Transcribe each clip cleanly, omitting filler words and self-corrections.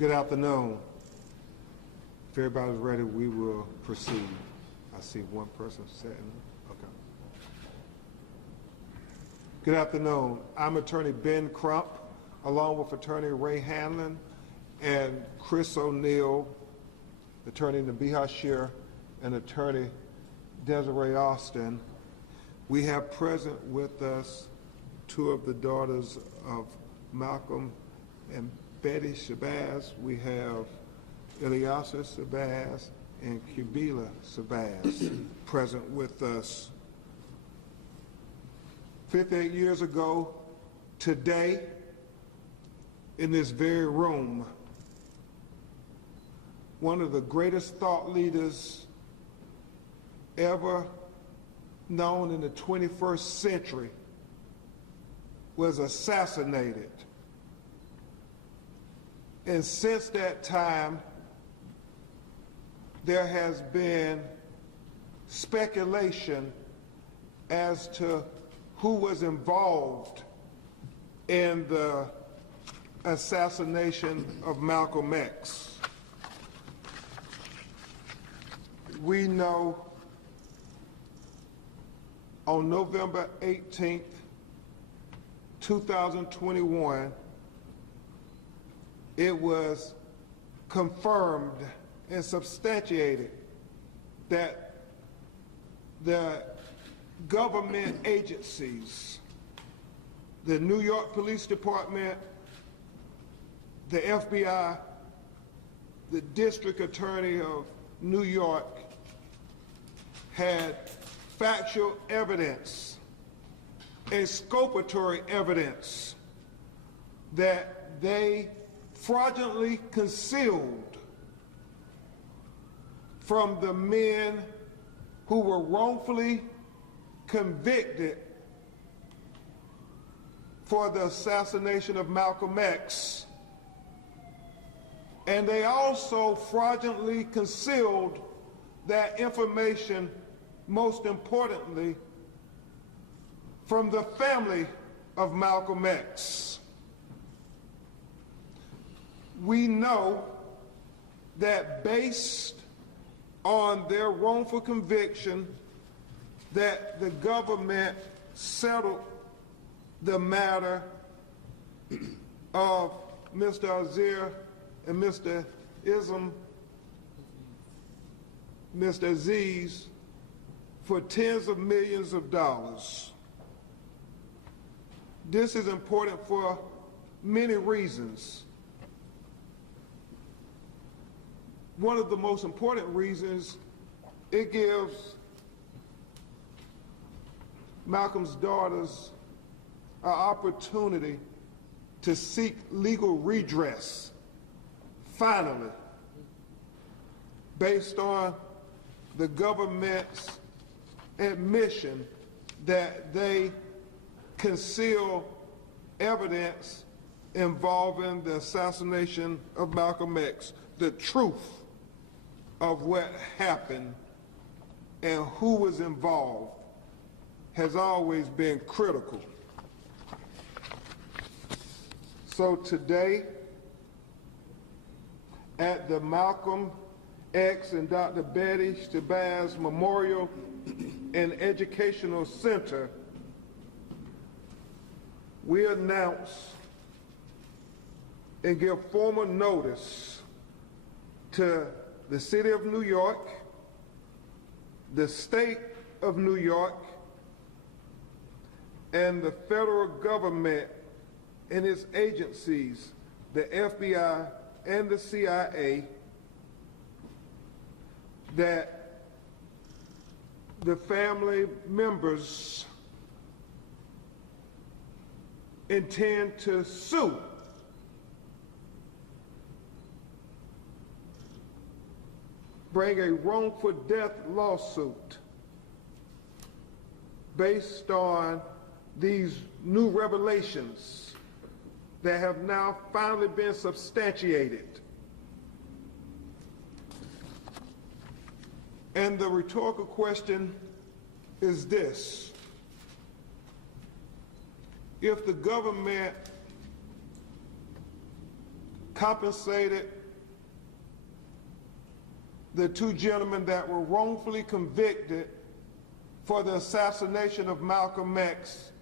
Good afternoon. If everybody's ready, we will proceed. I see one person sitting. Okay. Good afternoon. I'm Attorney Ben Crump, along with Attorney Ray Hanlon and Chris O'Neill, Attorney Nabiha Shear, and Attorney Desiree Austin. We have present with us two of the daughters of Malcolm and Betty Shabazz. We have Ilyasa Shabazz and Kubila Shabazz present with us. 58 years ago today, in this very room, one of the greatest thought leaders ever known in the 21st century was assassinated. And since that time, there has been speculation as to who was involved in the assassination of Malcolm X. We know on November 18th, 2021, it was confirmed and substantiated that the government agencies, the New York Police Department, the FBI, the District Attorney of New York, had factual evidence, exculpatory evidence that they fraudulently concealed from the men who were wrongfully convicted for the assassination of Malcolm X. And they also fraudulently concealed that information, most importantly, from the family of Malcolm X. We know that based on their wrongful conviction, that the government settled the matter of Mr. Azir and Mr. Aziz for tens of millions of dollars. This is important for many reasons. One of the most important reasons, it gives Malcolm's daughters an opportunity to seek legal redress, finally, based on the government's admission that they conceal evidence involving the assassination of Malcolm X. The truth of what happened and who was involved has always been critical. So today, at the Malcolm X and Dr. Betty Shabazz Memorial and Educational Center, we announce and give formal notice to the City of New York, the State of New York, and the federal government and its agencies, the FBI and the CIA, that the family members intend to sue bring a wrongful death lawsuit based on these new revelations that have now finally been substantiated. And the rhetorical question is this: if the government compensated the two gentlemen that were wrongfully convicted for the assassination of Malcolm X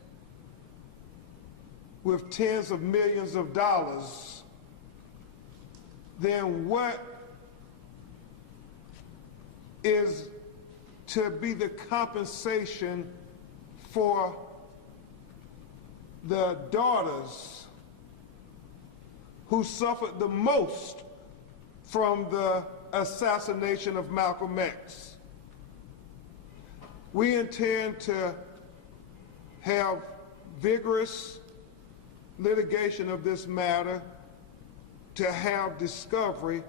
with tens of millions of dollars, then what is to be the compensation for the daughters who suffered the most from the assassination of Malcolm X? We intend to have vigorous litigation of this matter, to have discovery,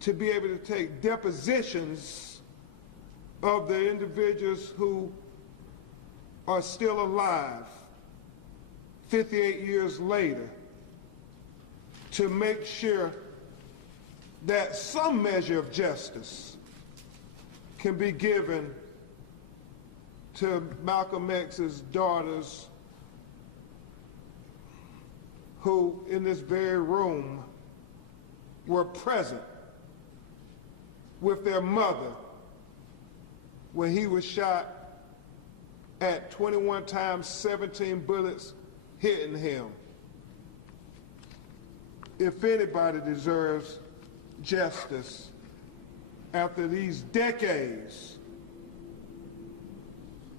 to be able to take depositions of the individuals who are still alive 58 years later, to make sure that some measure of justice can be given to Malcolm X's daughters, who in this very room were present with their mother when he was shot at 21 times, 17 bullets hitting him. If anybody deserves justice after these decades,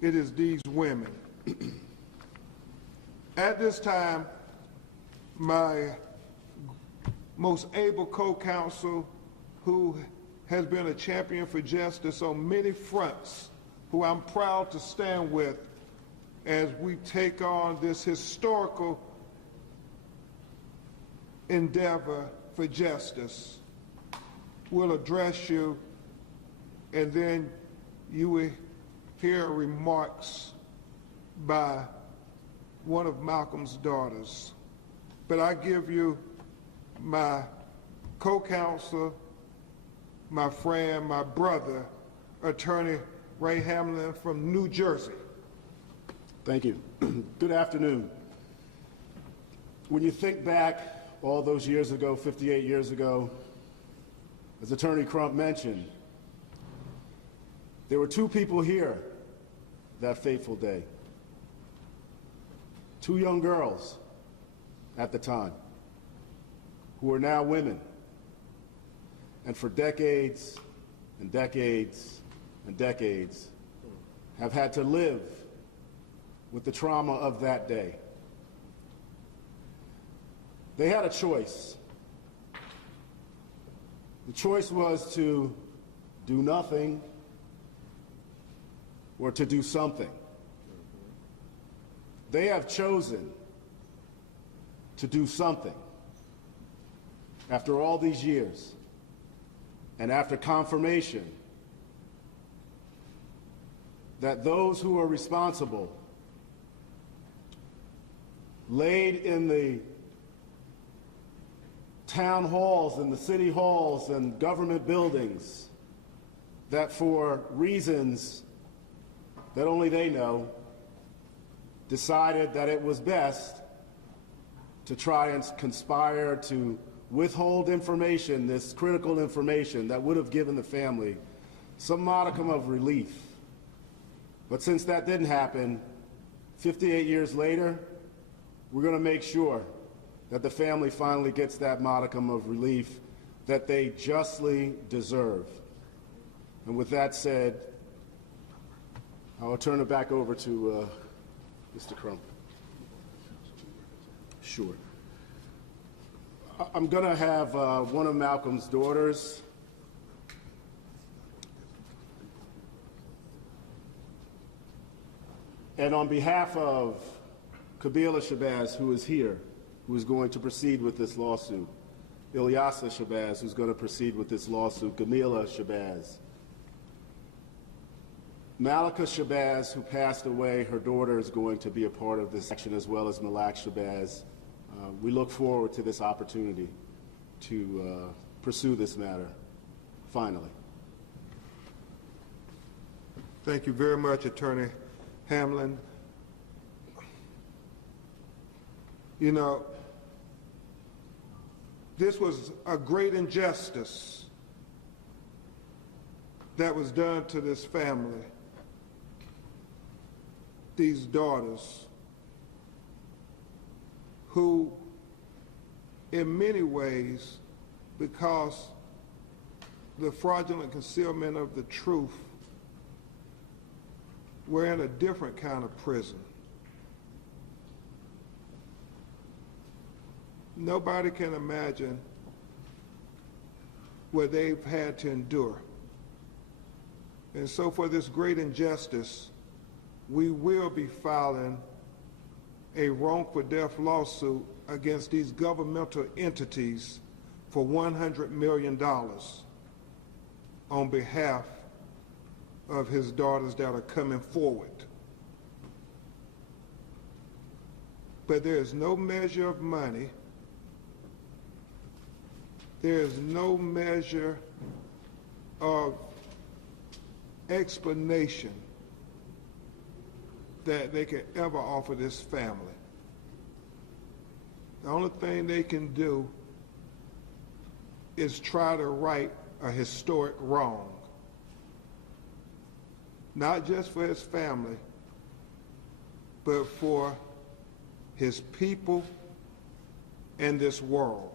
it is these women. At this time, my most able co-counsel, who has been a champion for justice on many fronts, who I'm proud to stand with as we take on this historical endeavor for justice, will address you, and then you will hear remarks by one of Malcolm's daughters. But I give you my co-counsel, my friend, my brother, Attorney Ray Hamlin from New Jersey. Thank you. Good afternoon. When you think back all those years ago, 58 years ago, as Attorney Crump mentioned, there were two people here that fateful day. Two young girls at the time who are now women, and for decades and decades and decades have had to live with the trauma of that day. They had a choice. The choice was to do nothing or to do something. They have chosen to do something after all these years and after confirmation that those who are responsible laid in the town halls and the city halls and government buildings, that for reasons that only they know, decided that it was best to try and conspire to withhold information, this critical information that would have given the family some modicum of relief. But since that didn't happen, 58 years later, we're going to make sure that the family finally gets that modicum of relief that they justly deserve. And with that said, I'll turn it back over to Mr. Crump. Sure. I'm going to have one of Malcolm's daughters, and on behalf of Kabila Shabazz, who is here, who is going to proceed with this lawsuit, Ilyasa Shabazz, who's going to proceed with this lawsuit, Gamila Shabazz, Malika Shabazz, who passed away, her daughter is going to be a part of this action, as well as Malak Shabazz. We look forward to this opportunity to pursue this matter, finally. Thank you very much, Attorney Hamlin. You know, This was a great injustice that was done to this family, these daughters, who in many ways, because the fraudulent concealment of the truth, were in a different kind of prison. Nobody can imagine what they've had to endure. And so for this great injustice, we will be filing a wrongful death lawsuit against these governmental entities for $100 million on behalf of his daughters that are coming forward. But there is no measure of money, there is no measure of explanation that they can ever offer this family. The only thing they can do is try to right a historic wrong, not just for his family, but for his people and this world.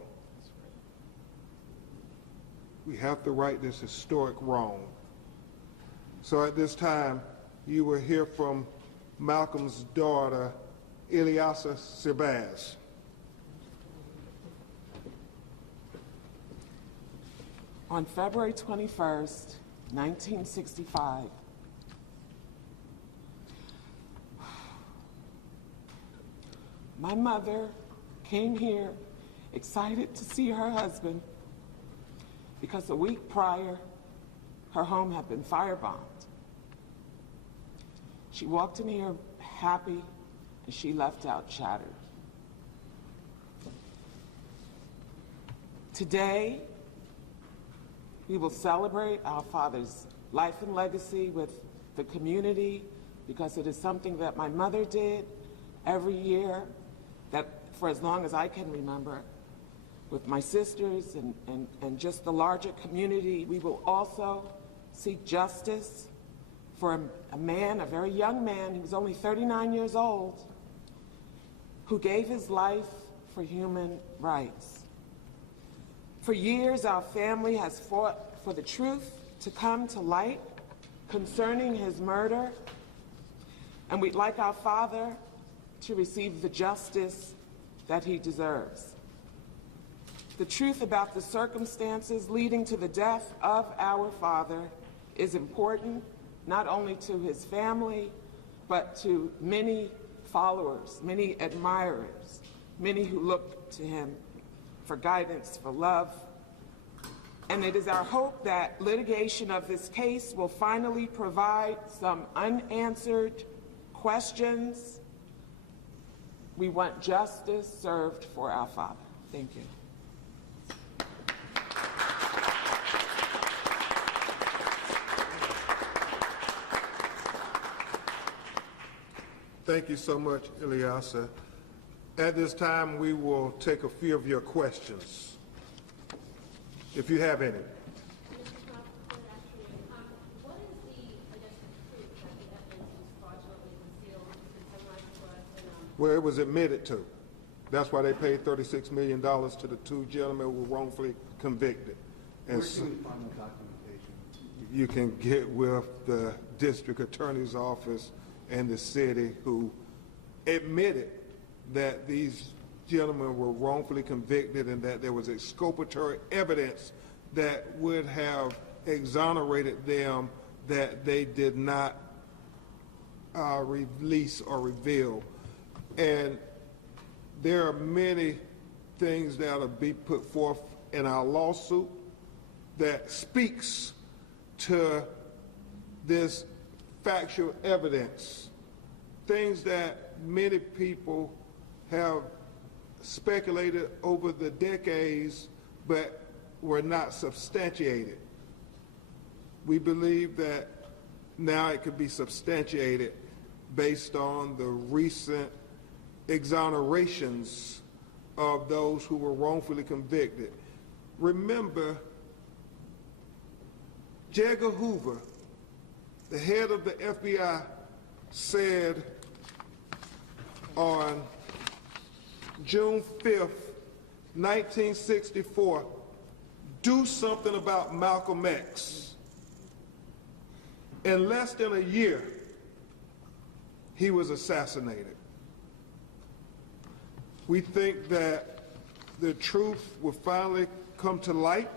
We have to right this historic wrong. So at this time, you will hear from Malcolm's daughter, Ilyasa Sibaz. On February 21st, 1965, my mother came here excited to see her husband because a week prior, her home had been firebombed. She walked in here happy, and she left out shattered. Today, we will celebrate our father's life and legacy with the community because it is something that my mother did every year, that for as long as I can remember, with my sisters and just the larger community. We will also seek justice for a man, a very young man, he was only 39 years old, who gave his life for human rights. For years, our family has fought for the truth to come to light concerning his murder, and we'd like our father to receive the justice that he deserves. The truth about the circumstances leading to the death of our father is important, not only to his family, but to many followers, many admirers, many who look to him for guidance, for love. And it is our hope that litigation of this case will finally provide some unanswered questions. We want justice served for our father. Thank you. Thank you so much, Ilyasa. At this time, we will take a few of your questions, if you have any. What is the, truth that the evidence was fraudulently concealed and summarize for us? Well, it was admitted to. That's why they paid $36 million to the two gentlemen who were wrongfully convicted. And Where can we find the documentation? you can get with the district attorney's office and the city, who admitted that these gentlemen were wrongfully convicted and that there was exculpatory evidence that would have exonerated them that they did not release or reveal. And there are many things that will be put forth in our lawsuit that speaks to this factual evidence, things that many people have speculated over the decades but were not substantiated. We believe that now it could be substantiated based on the recent exonerations of those who were wrongfully convicted. Remember, J. Edgar Hoover, the head of the FBI, said on June 5th, 1964, do something about Malcolm X. In less than a year, he was assassinated. We think that the truth will finally come to light,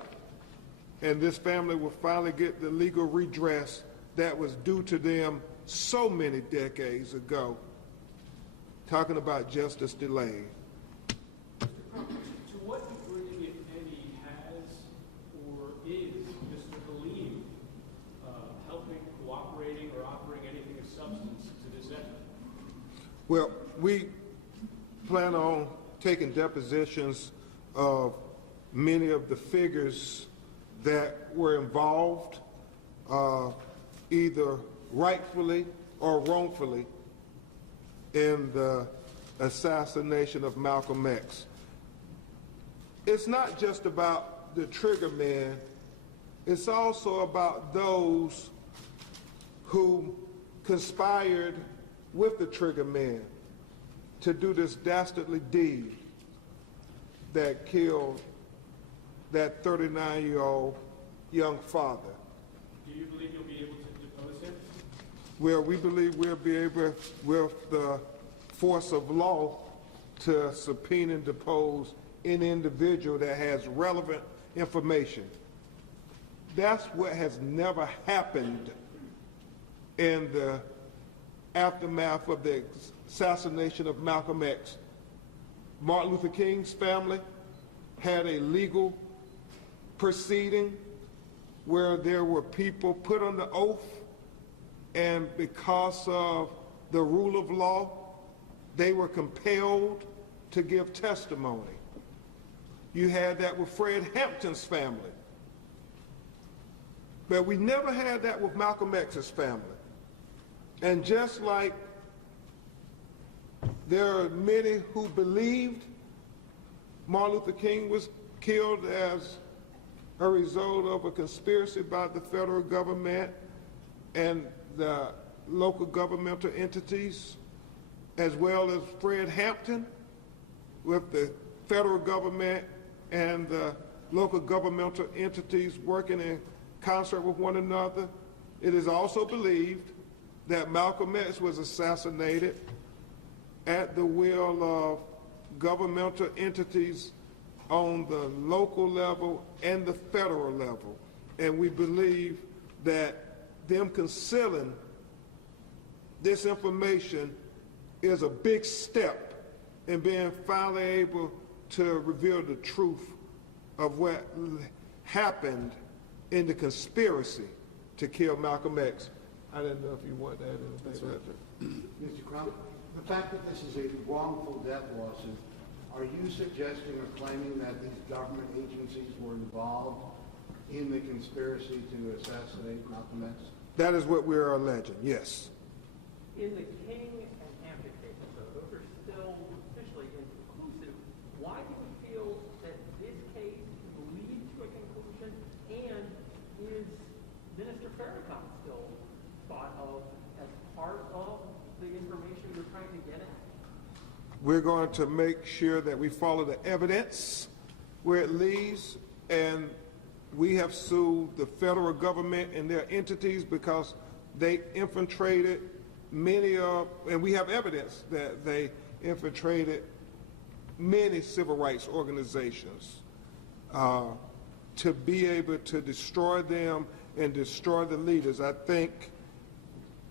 and this family will finally get the legal redress that was due to them so many decades ago. Talking about justice delayed. To what degree, if any, has or is Mr. Halim helping, cooperating, or offering anything of substance to this effort? Well, we plan on taking depositions of many of the figures that were involved, either rightfully or wrongfully, in the assassination of Malcolm X. It's not just about the trigger man, it's also about those who conspired with the trigger man to do this dastardly deed that killed that 39-year-old young father. Do you believe you'll be able to depose him? Well, we believe we'll be able, with the force of law, to subpoena and depose any individual that has relevant information. That's what has never happened in the aftermath of the assassination of Malcolm X. Martin Luther King's family had a legal proceeding where there were people put under oath, and because of the rule of law, they were compelled to give testimony. You had that with Fred Hampton's family. But we never had that with Malcolm X's family. And just like there are many who believed Martin Luther King was killed as a result of a conspiracy by the federal government and the local governmental entities, as well as Fred Hampton, with the federal government and the local governmental entities working in concert with one another. It is also believed that Malcolm X was assassinated at the will of governmental entities on the local level and the federal level. And we believe that them concealing this information is a big step in being finally able to reveal the truth of what happened in the conspiracy to kill Malcolm X. I didn't know if you wanted to add anything. Mr. Crump, the fact that this is a wrongful death lawsuit, are you suggesting or claiming that these government agencies were involved in the conspiracy to assassinate Malcolm X? That is what we're alleging, yes. In the King and Hampton cases, though, those are still officially inconclusive. Why do you feel that this case will lead to a conclusion, and is Minister Farrakhan still thought of as part of the information you're trying to get at? We're going to make sure that we follow the evidence where it leads, and we have sued the federal government and their entities because they infiltrated many of, and we have evidence that they infiltrated many civil rights organizations to be able to destroy them and destroy the leaders. I think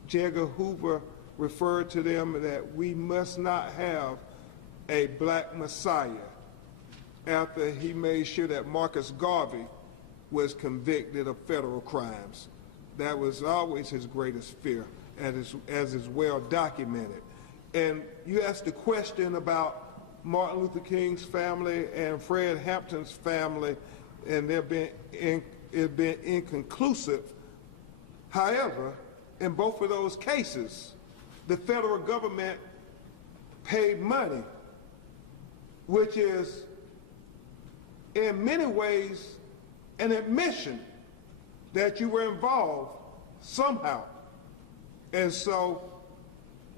J. Edgar Hoover referred to them that we must not have a black messiah after he made sure that Marcus Garvey was convicted of federal crimes. That was always his greatest fear, as is well documented. And you asked the question about Martin Luther King's family and Fred Hampton's family, and it been inconclusive. However, in both of those cases, the federal government paid money which is in many ways an admission that you were involved somehow. And so,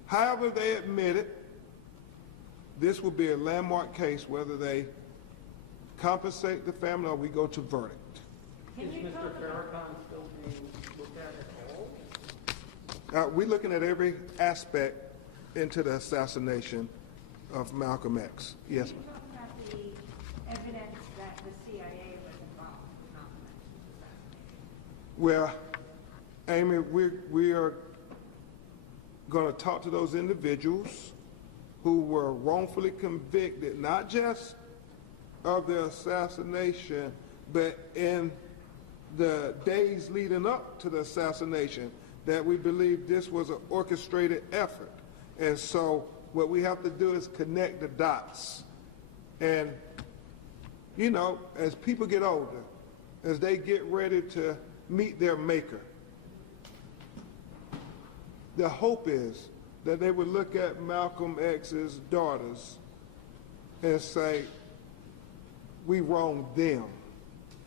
however they admit it, this will be a landmark case, whether they compensate the family or we go to verdict. Is Mr. Farrakhan still being looked at all? We're looking at every aspect into the assassination of Malcolm X. Yes, Can you talk about the evidence that the CIA was involved in Malcolm X's assassination? well, Amy, we are going to talk to those individuals who were wrongfully convicted, not just of the assassination, but in the days leading up to the assassination, that we believe this was an orchestrated effort. And so what we have to do is connect the dots. And, you know, as people get older, as they get ready to meet their maker, the hope is that they would look at Malcolm X's daughters and say, we wronged them,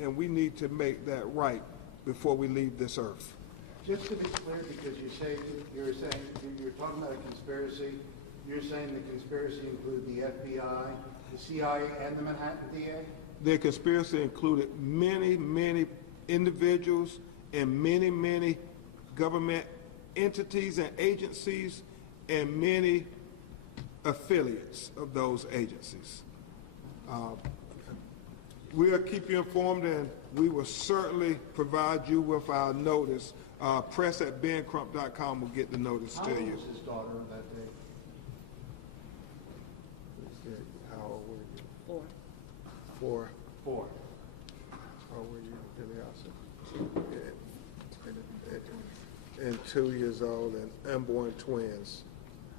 and we need to make that right before we leave this earth. Just to be clear, because you're talking about a conspiracy, you're saying the conspiracy included the FBI, the CIA, and the Manhattan DA? The conspiracy included many, many individuals and many, many government entities and agencies and many affiliates of those agencies. We'll keep you informed, and we will certainly provide you with our notice. Press at bencrump.com will get the notice to How old you. was his daughter that day? How old were you? 4. 4. How old were you, Billy Austin? And 2 years old, and unborn twins.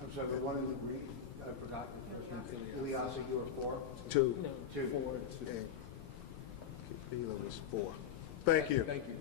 I'm sorry, but one of the Greek, I forgot the first name. Ilyasa, you were 4? 2. No. 2. And Keelan was 4. Thank you. Thank you.